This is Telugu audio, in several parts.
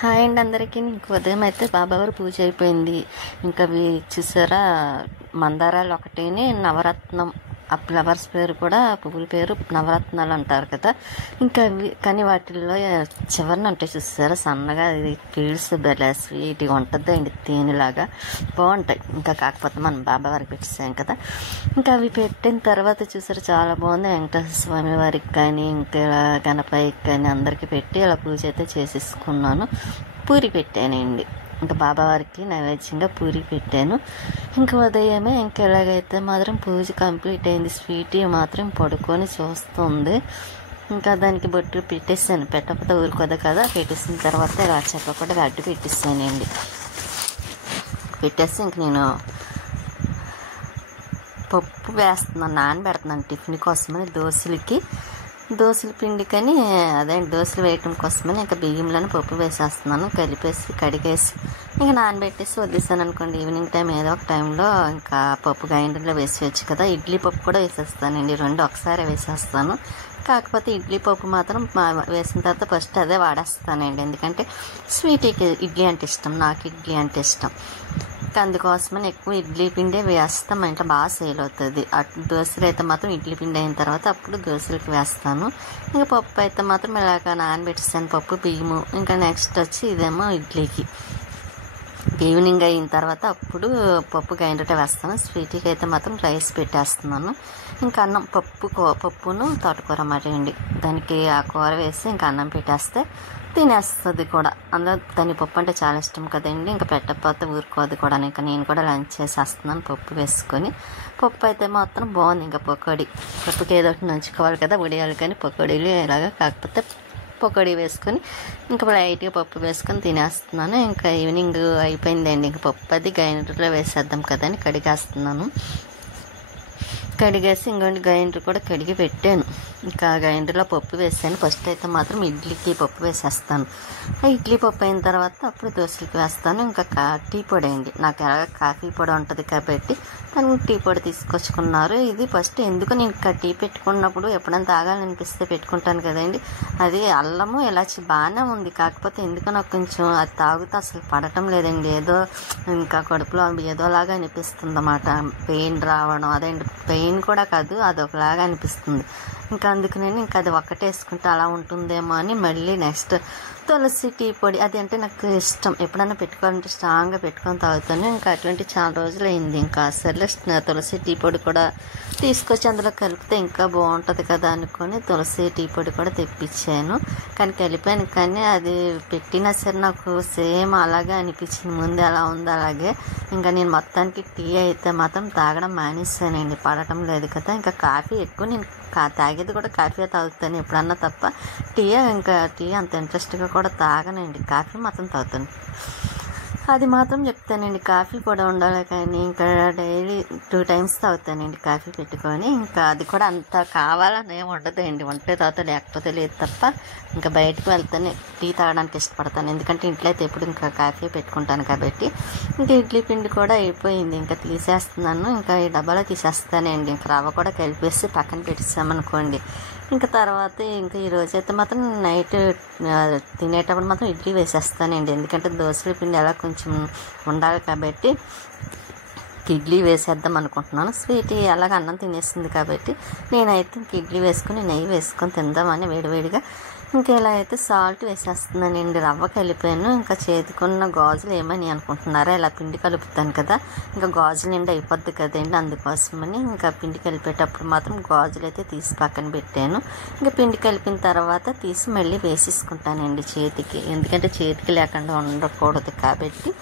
హాయ్ అండి అందరికీ. ఇంక ఉదయం అయితే బాబావారి పూజ అయిపోయింది. ఇంకా అవి చూసారా, మందారాలు ఒకటిని నవరత్నం, ఆ ఫ్లవర్స్ పేరు కూడా, పువ్వుల పేరు నవరత్నాలు అంటారు కదా. ఇంకా అవి కానీ వాటిల్లో చివరిన ఉంటాయి చూసారా సన్నగా, ఇది పీల్స్ బెల స్వీట్గా ఉంటుంది అండి, తేనెలాగా బాగుంటాయి. ఇంకా కాకపోతే మనం బాబావారికి పెట్టేసాం కదా. ఇంకా అవి పెట్టిన తర్వాత చూసారా చాలా బాగుంది. వెంకటేశ్వర స్వామి వారికి కానీ ఇంకా గణపతికి కానీ అందరికీ పెట్టి అలా పూజ అయితే చేసేసుకున్నాను. పూరి పెట్టానండి, ఇంకా బాబావారికి నైవేద్యంగా పూరి పెట్టాను. ఇంకా ఉదయమే ఇంకా ఎలాగైతే మాత్రం పూజ కంప్లీట్ అయింది. స్వీటీ మాత్రం పడుకొని చూస్తుంది. ఇంకా దానికి బొట్టు పెట్టేసాను, పెట్టకపోతే ఊరుకోదు కదా. పెట్టేసిన తర్వాత ఇలా చెక్క కూడా అడ్డు పెట్టేసానండి. పెట్టేసి ఇంక నేను పప్పు వేస్తున్నాను, నానబెడుతున్నాను టిఫిన్ కోసమని. దోశల పిండికని అదే దోశలు వేయటం కోసమని ఇంకా బియ్యంలోనే పప్పు వేసేస్తున్నాను. కలిపేసి కడిగేసి ఇంకా నానబెట్టేసి వదిలేసాను అనుకోండి. ఈవినింగ్ టైం ఏదో ఒక టైంలో ఇంకా పప్పు గ్రైండర్లో వేసేయచ్చు కదా. ఇడ్లీ పప్పు కూడా వేసేస్తానండి, రెండు ఒకసారి వేసేస్తాను. కాకపోతే ఇడ్లీ పప్పు మాత్రం వేసిన తర్వాత ఫస్ట్ అదే వాడేస్తానండి, ఎందుకంటే స్వీట్కి ఇడ్లీ అంటే ఇష్టం, నాకు ఇడ్లీ అంటే ఇష్టం. అందుకోసమని ఎక్కువ ఇడ్లీ పిండే వేస్తాం, మా ఇంట్లో బాగా సేల్ అవుతుంది. అటు దోశలు అయితే మాత్రం ఇడ్లీ పిండి అయిన తర్వాత అప్పుడు దోశలకి వేస్తాను. ఇంకా పప్పు అయితే మాత్రం ఇలాగ నానబెట్టేస్తాను, పప్పు బియ్యము. ఇంకా నెక్స్ట్ వచ్చి ఇదేమో ఇడ్లీకి ఈవినింగ్ అయిన తర్వాత అప్పుడు పప్పు గ్రైండర్ వేస్తాను. స్వీట్కి అయితే మాత్రం రైస్ పెట్టేస్తున్నాను. ఇంకా అన్నం పప్పును తోటకూర మటండి, దానికి ఆ కూర వేసి ఇంకా అన్నం పెట్టేస్తే తినేస్తుంది కూడా. అందులో దాని పప్పు అంటే చాలా ఇష్టం కదండి, ఇంకా పెట్టకపోతే ఊరుకోదు కూడా. ఇంకా నేను కూడా లంచ్ చేసేస్తున్నాను పప్పు వేసుకొని. పప్పు అయితే మాత్రం బాగుంది. ఇంకా పప్పుకి ఏదో ఒకటి నంచుకోవాలి కదా, ఉడియాలి కానీ పకోడీలు ఇలాగా. కాకపోతే పకోడీ వేసుకొని ఇంకా లైట్గా పప్పు వేసుకొని తినేస్తున్నాను. ఇంకా ఈవినింగ్ అయిపోయిందండి, ఇంకా పప్పు అది గ్రైండర్లో వేసేద్దాం కదా అని కడిగేస్తున్నాను. కడిగేసి ఇంకొంచెం గ్రైండర్ కూడా కడిగి పెట్టాను. ఇంకా గ్రైండర్లో పప్పు వేసాను. ఫస్ట్ అయితే మాత్రం ఇడ్లీకి పప్పు వేసేస్తాను. ఆ ఇడ్లీ పప్పు అయిన తర్వాత అప్పుడు దోశలకి వేస్తాను. ఇంకా టీ పొడి అండి, నాకు ఎలాగ కాఫీ పొడి ఉంటుంది కాబట్టి తను టీ పొడి తీసుకొచ్చుకున్నారు. ఇది ఫస్ట్ ఎందుకు నేను టీ పెట్టుకున్నప్పుడు ఎప్పుడైనా తాగాలనిపిస్తే పెట్టుకుంటాను కదండి, అది అల్లము ఇలాచి బాగానే ఉంది. కాకపోతే ఎందుకు నాకు కొంచెం అది తాగితే అసలు పడటం లేదండి, ఏదో ఇంకా కడుపులో ఏదోలాగా అనిపిస్తుంది అన్నమాట. పెయిన్ రావడం, అదేంటి పెయిన్ కూడా కాదు, అదొకలాగా అనిపిస్తుంది. ఇంకా అందుకని ఇంకా అది ఒక్కటే వేసుకుంటే అలా ఉంటుందేమో అని మళ్ళీ నెక్స్ట్ తులసి టీ పొడి, అది అంటే నాకు ఇష్టం. ఎప్పుడైనా పెట్టుకోవాలంటే స్ట్రాంగ్గా పెట్టుకొని తాగుతాను. ఇంకా అటువంటి చాలా రోజులు అయింది. ఇంకా సర్లే తులసి టీ పొడి కూడా తీసుకొచ్చి అందులో కలిపితే ఇంకా బాగుంటుంది కదా అనుకొని తులసి టీ పొడి కూడా తెప్పించాను. కానీ కలిపాను, కానీ అది పెట్టినా సరే నాకు సేమ్ అలాగే అనిపించింది. ముందు ఎలా ఉందో అలాగే. ఇంకా నేను మొత్తానికి టీ అయితే మాత్రం తాగడం మానేసానండి, పడటం లేదు కదా. ఇంకా కాఫీ ఎక్కువ నేను తాగేది కూడా కాఫీ తాగుతాను ఎప్పుడన్నా తప్ప. ఇంకా టీ అంత ఇంట్రెస్ట్గా కూడా తాగనండి, కాఫీ మాత్రం తాగుతాను. అది మాత్రం చెప్తానండి, కాఫీ కూడా ఉండాలి. కానీ ఇంకా డైలీ 2 times తాగుతానండి కాఫీ పెట్టుకొని. ఇంకా అది కూడా అంత కావాలని ఏమి ఉండదండి, ఉంటే తాగుతా లేకపోతే లేదు తప్ప. ఇంకా బయటకు వెళ్తానే టీ తాగడానికి ఇష్టపడతాను, ఎందుకంటే ఇంట్లో అయితే ఎప్పుడు ఇంకా కాఫీ పెట్టుకుంటాను కాబట్టి. ఇంకా ఇడ్లీ పిండి కూడా అయిపోయింది, ఇంకా తీసేస్తున్నాను. ఇంకా ఈ డబ్బాలో తీసేస్తానండి. ఇంకా రవ్వ కూడా కలిపేసి పక్కన పెట్టేసామనుకోండి. ఇంకా తర్వాత ఇంకా ఈరోజైతే మాత్రం నైట్ తినేటప్పుడు మాత్రం ఇడ్లీ వేసేస్తానండి, ఎందుకంటే దోశల పిండి అలా కొంచెం ఉండాలి కాబట్టి ఇడ్లీ వేసేద్దాం అనుకుంటున్నాను. స్వీట్ అలాగ అన్నం తినేస్తుంది కాబట్టి నేనైతే ఇంక ఇడ్లీ వేసుకుని నెయ్యి వేసుకొని తిందామని వేడివేడిగా. ఇంకా ఇలా అయితే సాల్ట్ వేసేస్తున్నానండి. రవ్వ కలిపాను. ఇంకా చేతికున్న గాజులు ఏమని అనుకుంటున్నారా, ఇలా పిండి కలుపుతాను కదా, ఇంకా గాజులు నిండి అయిపోద్ది కదండి, అందుకోసమని ఇంకా పిండి కలిపేటప్పుడు మాత్రం గాజులు అయితే తీసి పక్కన పెట్టాను. ఇంకా పిండి కలిపిన తర్వాత తీసి మళ్ళీ వేసేసుకుంటానండి చేతికి, ఎందుకంటే చేతికి లేకుండా ఉండకూడదు కాబట్టి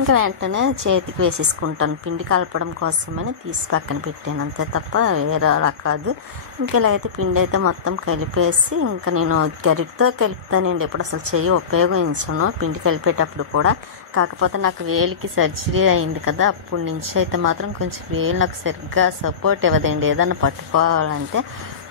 ఇంకా వెంటనే చేతికి వేసేసుకుంటాను. పిండి కలపడం కోసమని తీసి పక్కన పెట్టాను, అంతే తప్ప వేరే అలా కాదు. ఇంకా ఇలా అయితే పిండి అయితే మొత్తం కలిపేసి ఇంకా నేను గరిటతో కలుపుతానండి, ఎప్పుడు అసలు చెయ్యి ఉపయోగించను పిండి కలిపేటప్పుడు కూడా. కాకపోతే నాకు వేలికి సర్జరీ అయింది కదా, అప్పటి నుంచి అయితే మాత్రం కొంచెం వేలు నాకు సరిగ్గా సపోర్ట్ ఇవ్వదండి ఏదన్నా పట్టుకోవాలంటే.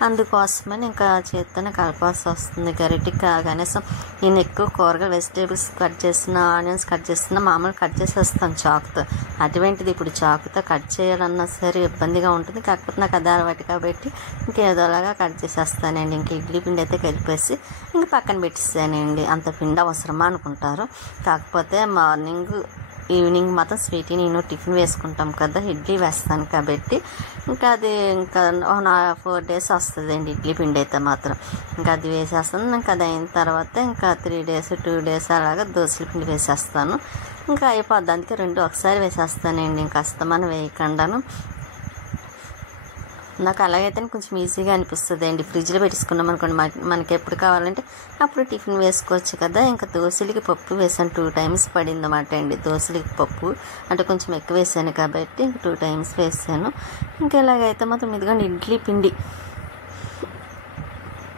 అందుకోసమని ఇంకా చేత్తోనే కలపాల్సి వస్తుంది. గరిటెకి కనీసం నేను ఎక్కువ కూరగాయలు వెజిటేబుల్స్ కట్ చేసిన, ఆనియన్స్ కట్ చేసిన మామూలు కట్ చేసేస్తాను చాకుతో. అటువంటిది ఇప్పుడు చాకుతో కట్ చేయాలన్నా సరే ఇబ్బందిగా ఉంటుంది. కాకపోతే నాకు అది అలవాటు కాబట్టి ఇంకేదోలాగా కట్ చేసేస్తానండి. ఇంక ఇడ్లీ పిండి అయితే కలిపేసి ఇంక పక్కన పెట్టేసానండి. అంత పిండి అవసరమా అనుకుంటారు. కాకపోతే మార్నింగ్ ఈవినింగ్ మాత్రం స్వీటీ నేను టిఫిన్ వేసుకుంటాం కదా, ఇడ్లీ వేస్తాను కాబట్టి ఇంకా అది ఇంకా 4 days వస్తుందండి ఇడ్లీ పిండి అయితే మాత్రం. ఇంకా అది వేసేస్తాను. ఇంకా అది అయిన తర్వాత ఇంకా 3 days 2 days అలాగా దోశల పిండి వేసేస్తాను. ఇంకా అయిపోద్ది. అందుకే 2 ఒకసారి వేసేస్తానండి, ఇంకా అస్తమానం వేయకుండాను. నాకు అలాగైతే కొంచెం ఈజీగా అనిపిస్తుంది అండి. ఫ్రిడ్జ్లో పెట్టేసుకున్నాం అనుకోండి, మనకి ఎప్పుడు కావాలంటే అప్పుడు టిఫిన్ వేసుకోవచ్చు కదా. ఇంకా దోశలకి పప్పు వేసాను, 2 times పడింది అన్నమాట అండి. దోశలకి పప్పు అంటే కొంచెం ఎక్కువ వేసాను కాబట్టి ఇంక 2 times వేసాను. ఇంకా ఇలాగైతే మాత్రం ఇదిగోండి ఇడ్లీ పిండి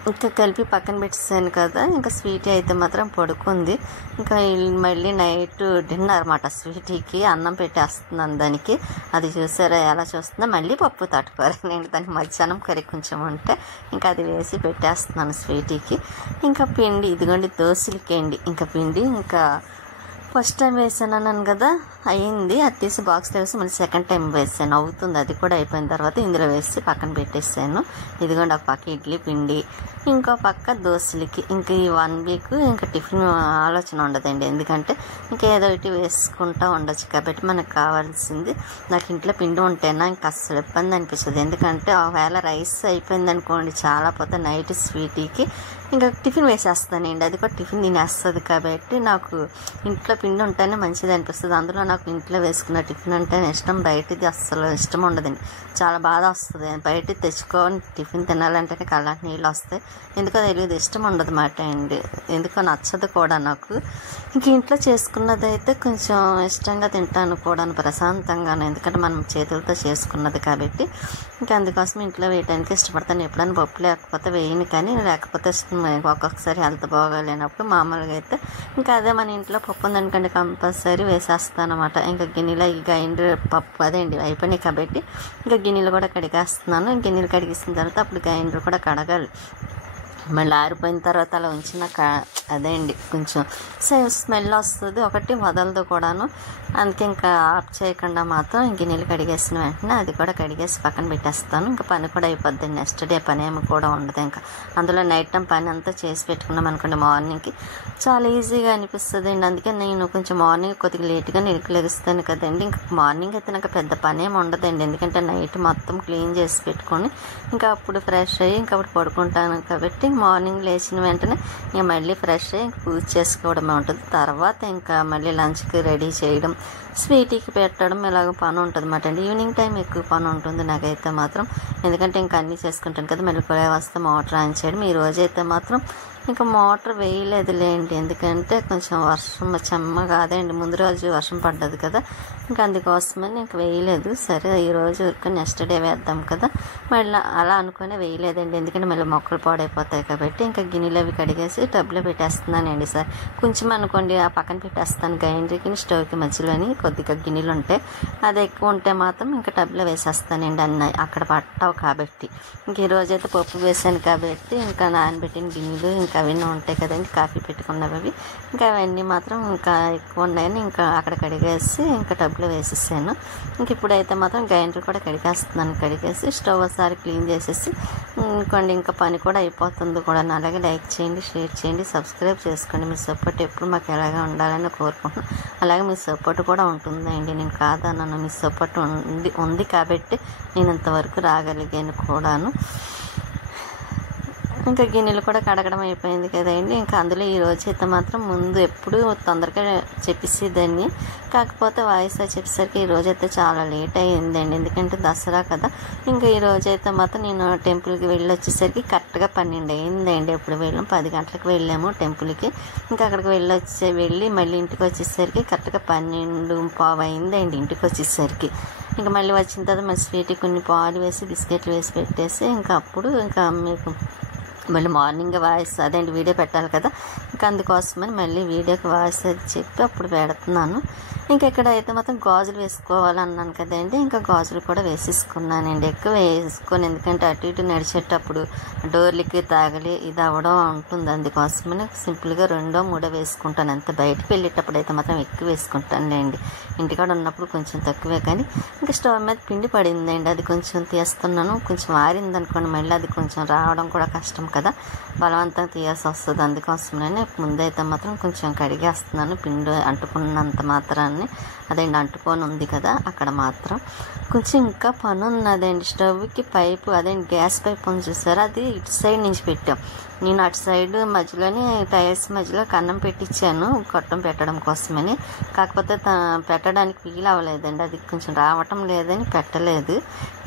ఇంకా కలిపి పక్కన పెట్టేసాను కదా. ఇంకా స్వీటీ అయితే మాత్రం పడుకుంది. ఇంకా మళ్ళీ నైట్ డిన్నర్ అన్నమాట. స్వీటీకి అన్నం పెట్టేస్తున్నాను దానికి. అది చూసారా ఎలా చూస్తుందో. మళ్ళీ పప్పు తట్టుకోరు. నేను దానికి మధ్యాహ్నం కర్రీ కొంచెం ఉంటే ఇంకా అది వేసి పెట్టేస్తున్నాను స్వీటీకి. ఇంకా పిండి ఇదిగోండి దోశలకి అండి. ఇంకా పిండి ఇంకా ఫస్ట్ టైం వేసాను అన్నాను కదా, అయ్యింది. అది తీసి బాక్స్లో వేసి మళ్ళీ సెకండ్ టైం వేసాను, అవుతుంది. అది కూడా అయిపోయిన తర్వాత ఇందులో వేసి పక్కన పెట్టేసాను. ఇదిగోండి ఒక పక్క ఇడ్లీ పిండి, ఇంకో పక్క దోశలకి. ఇంక ఈ 1 week ఇంకా టిఫిన్ ఆలోచన ఉండదండి. ఎందుకంటే ఇంకా ఏదో ఒకటి వేసుకుంటూ ఉండొచ్చు కాబట్టి మనకు కావాల్సింది. నాకు ఇంట్లో పిండి ఉంటేనా ఇంకా అస్సలు ఇబ్బంది అనిపిస్తుంది. ఎందుకంటే ఒకవేళ రైస్ అయిపోయింది అనుకోండి, చాలా పోతే నైట్ స్వీటీకి ఇంకా టిఫిన్ వేసేస్తానండి. అది కూడా టిఫిన్ తినేస్తుంది కాబట్టి నాకు ఇంట్లో పిండి ఉంటేనే మంచిది అనిపిస్తుంది. అందులో నాకు ఇంట్లో వేసుకున్న టిఫిన్ అంటేనే ఇష్టం. బయటది అస్సలు ఇష్టం ఉండదండి. చాలా బాధ వస్తుంది. బయట తెచ్చుకొని టిఫిన్ తినాలంటేనే కళ్ళకి నీళ్ళు వస్తాయి. ఎందుకో తెలియదు, ఇష్టం ఉండదు మాట అండి. ఎందుకో నచ్చదు కూడా నాకు. ఇంక ఇంట్లో చేసుకున్నది అయితే కొంచెం ఇష్టంగా తింటాను కూడా, ప్రశాంతంగాను. ఎందుకంటే మనం చేతులతో చేసుకున్నది కాబట్టి ఇంకా అందుకోసం ఇంట్లో వేయడానికి ఇష్టపడతాను. ఎప్పుడైనా పప్పు లేకపోతే వేయను, కానీ లేకపోతే ఒక్కొక్కసారి హెల్త్ బాగోలేనప్పుడు మామూలుగా అయితే ఇంకా అదే మన ఇంట్లో పప్పు ఉందనుకోండి కంపల్సరీ వేసేస్తాను అన్నమాట. ఇంకా గిన్నెలో ఈ గ్రైండర్ పప్పు అదేండి అయిపోయినాయి కాబట్టి ఇంకా గిన్నెలు కూడా కడిగేస్తున్నాను. గిన్నెలు కడిగేసిన తర్వాత అప్పుడు గ్రైండర్ కూడా కడగాలి. మళ్ళీ ఆరిపోయిన తర్వాత అలా ఉంచిన అదే అండి కొంచెం స్మెల్ వస్తుంది, ఒకటి వదలదు కూడాను. అందుకే ఇంకా ఆఫ్ చేయకుండా మాత్రం గిన్నెలు కడిగేసిన వెంటనే అది కూడా కడిగేసి పక్కన పెట్టేస్తాను. ఇంకా పని కూడా అయిపోద్ది. నెక్స్ట్ డే పని ఏమి కూడా ఉండదు. ఇంకా అందులో నైట్ టైం పని అంతా చేసి పెట్టుకున్నాం అనుకోండి, మార్నింగ్కి చాలా ఈజీగా అనిపిస్తుంది అండి. అందుకే నేను కొంచెం మార్నింగ్ కొద్దిగా లేట్గా లెగుస్తాను కదండి. ఇంకా మార్నింగ్ అయితే నాకు పెద్ద పని ఏమి ఉండదండి. ఎందుకంటే నైట్ మొత్తం క్లీన్ చేసి పెట్టుకొని ఇంకా అప్పుడు ఫ్రెష్ అయ్యి ఇంకా అప్పుడు పడుకుంటాను కాబట్టి మార్నింగ్ లేచిన వెంటనే ఇంకా మళ్ళీ ఫ్రెష్ అయ్యి ఇంకా పూజ చేసుకోవడమే ఉంటుంది. తర్వాత ఇంకా మళ్ళీ లంచ్కి రెడీ చేయడం, స్వీటీకి పెట్టడం ఇలాగ పని ఉంటుంది అన్నమాట అండి. ఈవినింగ్ టైం ఎక్కువ పని ఉంటుంది నాకైతే మాత్రం. ఎందుకంటే ఇంకా అన్నీ చేసుకుంటాను కదా. మళ్ళీ కూడా వస్తే మోటార్ ఆన్ చేయడం. ఈ రోజైతే మాత్రం ఇంకా మోటార్ వేయలేదులేండి. ఎందుకంటే కొంచెం వర్షం చెమ్మ కాదండి, ముందు రోజు వర్షం పడ్డది కదా. ఇంకా అందుకోసమని ఇంకా వేయలేదు. సరే ఈరోజు ఊరికి నెక్స్ట్ డే వేద్దాం కదా, మళ్ళీ అలా అనుకుని వేయలేదండి. ఎందుకంటే మళ్ళీ మొక్కలు పాడైపోతాయి కాబట్టి ఇంకా గిన్నెలు అవి కడిగేసి టబ్లో పెట్టేస్తున్నానండి. సార్ కొంచెం అనుకోండి ఆ పక్కన పెట్టేస్తాను. గ్రైండర్కి స్టవ్కి మధ్యలోని కొద్దిగా గిన్నెలు ఉంటాయి, అది ఎక్కువ ఉంటే మాత్రం ఇంకా టబ్లో వేసేస్తానండి. అన్నీ అక్కడ పట్టవు కాబట్టి. ఇంక ఈరోజు అయితే పప్పు వేసాను కాబట్టి ఇంకా నానబెట్టిన గిన్నెలు ఇంకా అవన్నీ ఉంటాయి కదండి, కాఫీ పెట్టుకున్నవి. ఇంకా అవన్నీ మాత్రం ఇంకా ఎక్కువ ఉన్నాయని ఇంకా అక్కడ కడిగేసి ఇంకా టబ్లో వేసేసాను. ఇంక ఇప్పుడైతే మాత్రం గ్రైండర్ కూడా కడిగేస్తున్నాను. కడిగేసి స్టవ్ ఒకసారి క్లీన్ చేసేసి ఇంకోండి ఇంకా పని కూడా అయిపోతుంది కూడా. అలాగే లైక్ చేయండి, షేర్ చేయండి, సబ్స్క్రైబ్ చేసుకోండి. మీ సపోర్ట్ ఎప్పుడు మాకు ఎలాగా ఉండాలని కోరుకుంటున్నాను. అలాగే మీ సపోర్ట్ కూడా ఉంటుందండి, నేను కాదన్నాను. మీ సపోర్ట్ ఉంది కాబట్టి నేను ఇంతవరకు రాగలిగాను కూడాను. ఇంకా గిన్నెలు కూడా కడగడం అయిపోయింది కదండి. ఇంకా అందులో ఈ రోజు అయితే మాత్రం ముందు ఎప్పుడు తొందరగా చెప్పేసేదాన్ని, కాకపోతే వాయిస్ చెప్పేసరికి ఈ రోజైతే చాలా లేట్ అయ్యిందండి. ఎందుకంటే దసరా కదా. ఇంకా ఈ రోజైతే మాత్రం నేను టెంపుల్కి వెళ్ళి వచ్చేసరికి కరెక్ట్గా 12 అయిందండి. ఎప్పుడు వెళ్ళాము 10 గంటలకు వెళ్ళాము టెంపుల్కి. ఇంకా అక్కడికి వెళ్ళి మళ్ళీ ఇంటికి వచ్చేసరికి కరెక్ట్గా 12:15 అయిందండి ఇంటికి వచ్చేసరికి. ఇంకా మళ్ళీ వచ్చిన తర్వాత మళ్ళీ స్వీట్కి కొన్ని పాలు వేసి బిస్కెట్లు వేసి పెట్టేసి ఇంకా అప్పుడు ఇంకా మీకు మళ్ళీ మార్నింగ్ వాయిస్ అదేంటి వీడియో పెట్టాలి కదా, ఇంకా అందుకోసమని మళ్ళీ వీడియోకి వాయిస్ అది చెప్పి అప్పుడు పెడుతున్నాను. ఇంకా ఇక్కడ అయితే మాత్రం గాజులు వేసుకోవాలన్నాను కదండి, ఇంకా గాజులు కూడా వేసేసుకున్నానండి. ఎక్కువ వేసుకొని ఎందుకంటే అటు ఇటు నడిచేటప్పుడు డోర్లకి తాగలి ఇది అవ్వడం ఉంటుంది, అందుకోసమని సింపుల్గా 2 3 వేసుకుంటాను అంతే. బయటకు వెళ్ళేటప్పుడు అయితే మాత్రం ఎక్కువ వేసుకుంటానులేండి, ఇంటికాడ ఉన్నప్పుడు కొంచెం తక్కువే. కానీ ఇంకా స్టవ్ మీద పిండి పడిందండి, అది కొంచెం తీస్తున్నాను. కొంచెం ఆరిందనుకోండి మళ్ళీ అది కొంచెం రావడం కూడా కష్టం కదా, బలవంతంగా తీయాల్సి వస్తుంది. అందుకోసమనే ముందైతే మాత్రం కొంచెం కడిగేస్తున్నాను పిండి అంటుకున్నంత మాత్రాన్ని. అదేంటి అంటుకొని ఉంది కదా అక్కడ మాత్రం కొంచెం ఇంకా పని ఉన్నదండి. స్టవ్కి పైపు అదేంటి గ్యాస్ పైప్ ఉంది చూసారా, అది ఇటు సైడ్ నుంచి పెట్టాం. నేను అటు సైడ్ మధ్యలోని టైల్స్ మధ్యలో కన్నం పెట్టించాను కొట్టం పెట్టడం కోసమని, కాకపోతే పెట్టడానికి వీలు అవ్వలేదండి, అది కొంచెం రావటం లేదని పెట్టలేదు.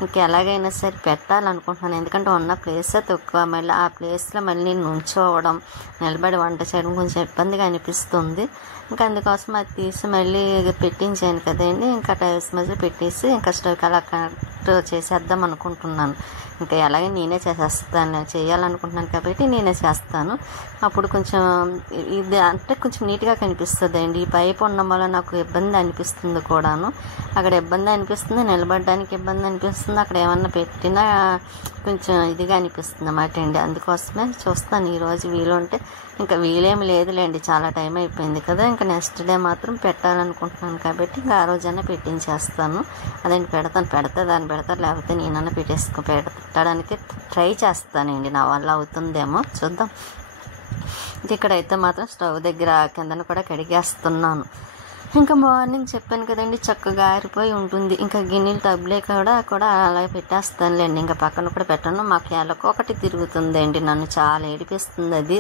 ఇంకా ఎలాగైనా సరే పెట్టాలనుకుంటున్నాను, ఎందుకంటే ఉన్న ప్లేసే తక్కువ. మళ్ళీ ఆ ప్లేస్లో మళ్ళీ నేను నుంచోవడం నిలబడి వంట చేయడం కొంచెం ఇబ్బందిగా అనిపిస్తుంది. ఇంకా అందుకోసం అది తీసి మళ్ళీ పెట్టించాను కదండి, ఇంకా టైల్స్ మధ్యలో పెట్టేసి ఇంకా స్టవ్కి అలా కనెక్ట్ చేసేద్దాం అనుకుంటున్నాను. ఇంకా ఎలాగే నేనే చేయాలనుకుంటున్నాను కాబట్టి నేనే చేస్తాను. అప్పుడు కొంచెం ఇది అంటే కొంచెం నీట్గా కనిపిస్తుంది అండి. ఈ పైపు ఉండడం వల్ల నాకు ఇబ్బంది అనిపిస్తుంది కూడాను, అక్కడ ఇబ్బంది అనిపిస్తుంది, నిలబడడానికి ఇబ్బంది అనిపిస్తుంది, అక్కడ ఏమన్నా పెట్టినా కొంచెం ఇదిగా అనిపిస్తుంది అన్నమాట అండి. అందుకోసమే చూస్తాను ఈరోజు వీలుంటే, ఇంకా వీలేమి లేదులేండి చాలా టైం అయిపోయింది కదా. ఇంకా నెక్స్ట్ డే మాత్రం పెట్టాలనుకుంటున్నాను కాబట్టి ఇంకా ఆ రోజైనా పెట్టించేస్తాను. అదేంటి పెడితే దాన్ని పెడతారు, లేకపోతే నేనన్నా పెట్టడానికి ట్రై చేస్తానండి, నా వల్ల అవుతుందేమో చూద్దాం. ఇక్కడైతే మాత్రం స్టవ్ దగ్గర కిందను కూడా కడిగేస్తున్నాను. ఇంకా మార్నింగ్ చెప్పాను కదండి చక్కగా ఆరిపోయి ఉంటుంది. ఇంకా గిన్నెలు టబ్లే కూడా అలాగే పెట్టేస్తానులేండి, ఇంకా పక్కన కూడా పెట్టను. మాకు ఎలకొకటి తిరుగుతుందండి, నన్ను చాలా ఏడిపిస్తుంది అది.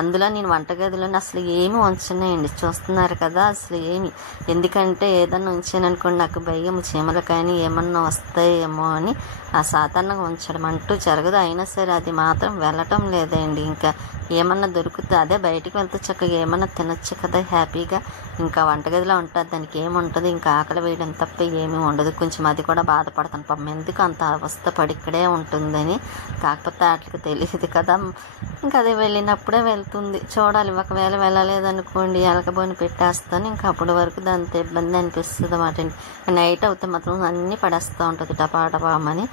అందులో నేను వంటగదిలోని అసలు ఏమి ఉంచనేయండి, చూస్తున్నారు కదా అసలు ఏమి. ఎందుకంటే ఏదన్నా ఉంచాననుకోండి నాకు భయం, చీమలు కానీ ఏమన్నా వస్తాయేమో అని ఆ సాధారణంగా ఉంచడం అంటూ జరగదు. అయినా సరే అది మాత్రం వెళ్ళటం లేదండి. ఇంకా ఏమన్నా దొరుకుతుంది, అదే బయటికి వెళ్తే చక్కగా ఏమన్నా తినచ్చు కదా హ్యాపీగా. ఇంకా వంటగదిలో ఉంటుంది, దానికి ఏముంటుంది, ఇంకా ఆకలి వేయడం తప్ప ఏమీ ఉండదు. కొంచెం అది కూడా బాధపడతాను, పాపం ఎందుకు అంత అవస్థ పడి ఇక్కడే ఉంటుందని. కాకపోతే వాటికి తెలియదు కదా, ఇంకా అదే వెళ్ళినప్పుడే వెళ్తుంది. చూడాలి, ఒకవేళ వెళ్ళలేదనుకోండి ఎలకబోని పెట్టేస్తాను. ఇంకా అప్పటి వరకు దాంతో ఇబ్బంది అనిపిస్తుంది అన్నమాట. నైట్ అవుతే మాత్రం అన్నీ పడేస్తూ ఉంటుంది టపాటపామని.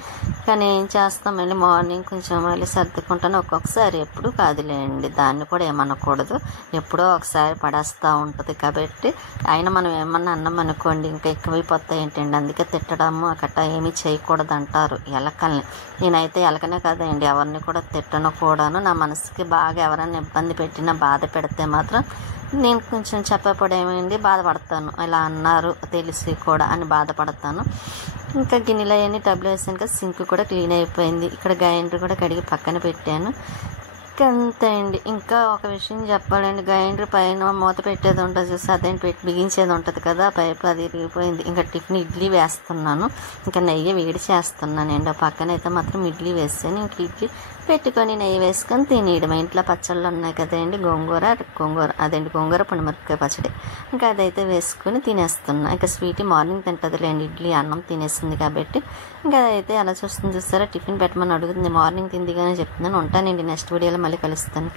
కానీ ఏం చేస్తాం, మళ్ళీ మార్నింగ్ కొంచెం మళ్ళీ సర్దుకుంటాను. ఒక్కొక్కసారి ఎప్పుడు కాదులేండి, దాన్ని కూడా ఏమనకూడదు, ఎప్పుడో ఒకసారి పడేస్తూ ఉంటుంది కాబట్టి. అయినా మనం ఏమన్నా అన్నాం అనుకోండి ఇంకా ఎక్కువైపోతాయి ఏంటండి, అందుకే తిట్టడము అక్కట ఏమీ చేయకూడదు అంటారు ఎలకల్ని. నేనైతే ఎలకనే కదండి ఎవరిని కూడా తిట్టను కూడాను. నా మనసుకి బాగా ఎవరైనా ఇబ్బంది పెట్టినా బాధ పెడితే మాత్రం నేను కొంచెం చెప్పపడేమండి బాధపడతాను, ఇలా అన్నారు తెలిసి కూడా అని బాధపడతాను. ఇంకా గిన్నెలు అవన్నీ టబ్లో వేసాను కదా, సింక్ కూడా క్లీన్ అయిపోయింది. ఇక్కడ గ్రైండర్ కూడా కడిగి పక్కన పెట్టాను. అంతే అండి. ఇంకా ఒక విషయం చెప్పాలండి, గ్రైండర్ పైన మూత పెట్టేది ఉంటుంది చూసి అదేంటి పెట్టి బిగించేది ఉంటుంది కదా, పైపు అది ఇరిగిపోయింది. ఇంకా టిఫిన్ ఇడ్లీ వేస్తున్నాను, ఇంకా నెయ్యి వేడి చేస్తున్నానండి. ఆ పక్కన అయితే మాత్రం ఇడ్లీ వేసాను. ఇంక ఇడ్లీ పెట్టుకొని నెయ్యి వేసుకొని తినేయడం. ఇంట్లో పచ్చళ్ళు ఉన్నాయి కదండి, గోంగూర పండుమిరపకాయ పచ్చడి, ఇంకా అదైతే వేసుకొని తినేస్తున్నా. ఇంకా స్వీట్ మార్నింగ్ తింటుందిలేండి, ఇడ్లీ అన్నం తినేస్తుంది కాబట్టి. ఇంకా అదైతే అలా చూస్తుంది చూస్తారా, టిఫిన్ పెట్టమని అడుగుతుంది, మార్నింగ్ తిందిగానే చెప్తున్నాను. ఉంటానండి, నెక్స్ట్ వీడియోలో మళ్ళీ కలుస్తాను.